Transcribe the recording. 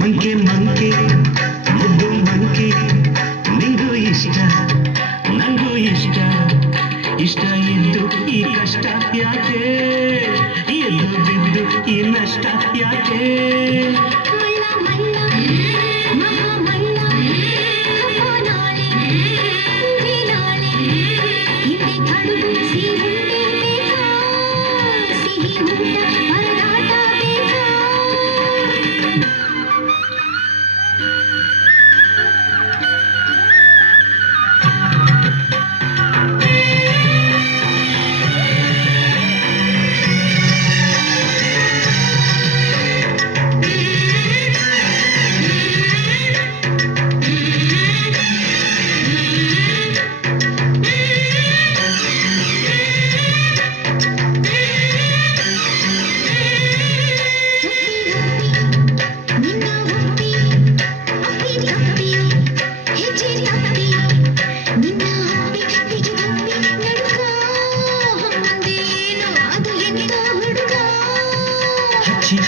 ಮಂಕೆ ಮಂಕೆ ಮುದ್ದು ಮಂಕೆ ನಿಂಗೂ ಇಷ್ಟ, ನಂಗೂ ಇಷ್ಟ. ಇಷ್ಟ ಇದ್ದು ಈ ಕಷ್ಟ ಯಾಕೆ? ಎದ್ದು ಬಿದ್ದು ಈ ನಷ್ಟ ಯಾಕೆ? ಹಚ್ಚಿ